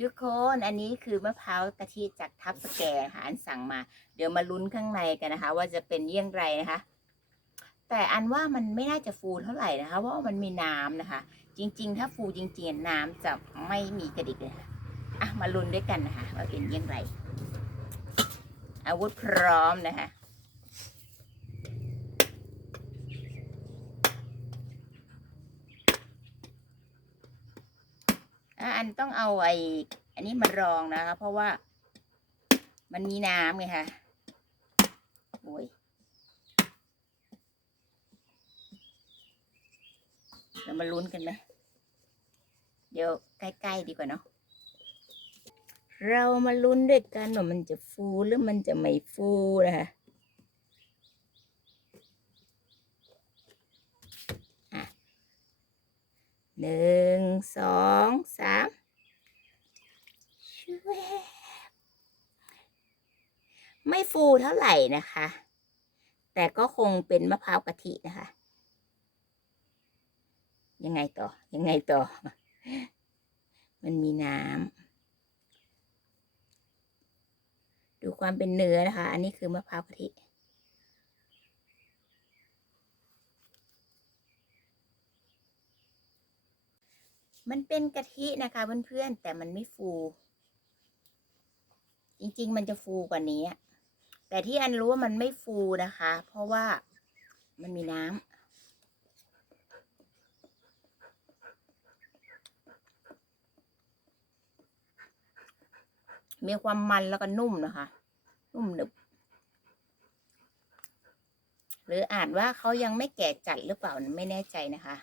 ทุกคนอันนี้คือมะพร้าวกะทิจากทับสแกค่ะอันสั่งมา เดี๋ยวมาลุ้นข้างในกันนะคะ ว่าจะเป็นเยี่ยงไรนะคะ แต่อันว่ามันไม่น่าจะฟูเท่าไหร่นะคะเพราะว่ามันมีน้ำนะคะ จริง ๆ ถ้าฟูจริงๆน้ำจะไม่มีกระดิกเลยค่ะอะมาลุ้นด้วยกันนะคะว่าเป็นเยี่ยงไร อาวุธพร้อมนะคะ อะอันต้องเอาไอ้อันนี้มารองนะคะ เพราะว่ามันมีน้ำไงคะโอ้ยเรามาลุ้นกันไหม เดี๋ยวใกล้ๆดีกว่าเนาะ เรามาลุ้นด้วยกันว่ามันจะฟูหรือมันจะไม่ฟูนะคะอะ หนึ่งสองสามช่วยไม่ฟูเท่าไหร่นะคะ แต่ก็คงเป็นมะพร้าวกะทินะคะ ยังไงต่อ ยังไงต่อ มันมีน้ำ ดูความเป็นเนื้อนะคะ อันนี้คือมะพร้าวกะทิ มันเป็นกะทินะคะเพื่อนๆแต่มันไม่ฟู จริงๆ มันจะฟูกว่านี้ แต่ที่อันรู้ว่ามันไม่ฟูนะคะ เพราะว่ามันมีน้ำมีความมันแล้วก็นุ่มนะคะ นุ่มหนึบ หรืออาจว่าเขายังไม่แก่จัดหรือเปล่าไม่แน่ใจนะคะ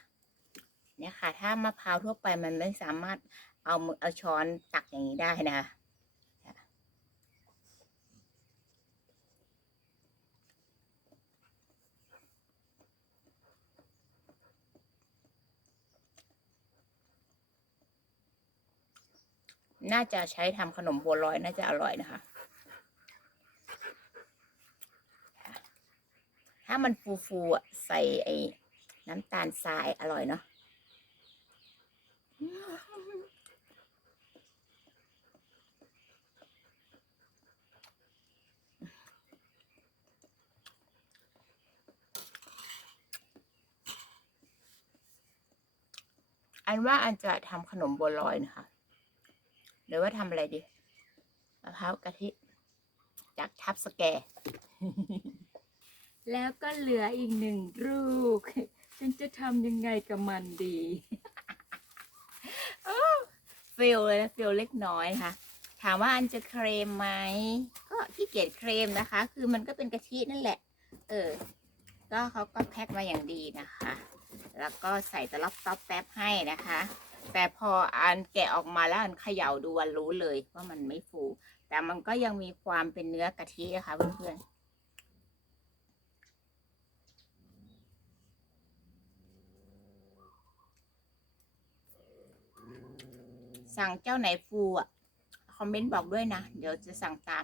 เนี่ยค่ะ ถ้ามะพร้าวทั่วไปมันไม่สามารถเอามือเอาช้อนตักอย่างนี้ได้นะคะน่าจะใช้ทำขนมบัวลอยน่าจะอร่อยนะคะ ถ้ามันฟูๆใส่ไอ้น้ำตาลทรายอร่อยเนาะ อันว่าอันจะทำขนมบัวลอยนะคะหรือว่าทำอะไรดีมะพร้าวกะทิ จากทับสแก แล้วก็เหลืออีกหนึ่งลูก ฉันจะทำยังไงกับมันดี ฟิลเลยนะฟิลเล็กน้อยค่ะถามว่าอันจะเครมไหมก็ขี้เกียจเครมนะคะ คือมันก็เป็นกะทินั่นแหละ เออ ก็เขาก็แพ็คมาอย่างดีนะคะ แล้วก็ใส่ตลับต๊อปแป๊บให้นะคะ แต่พออันแกะออกมาแล้วอันเขย่าดูวันรู้เลยว่ามันไม่ฟู แต่มันก็ยังมีความเป็นเนื้อกะทินะคะเพื่อนๆ สั่งเจ้าไหนฟูอะ คอมเมนต์บอกด้วยนะ เดี๋ยวจะสั่งตาม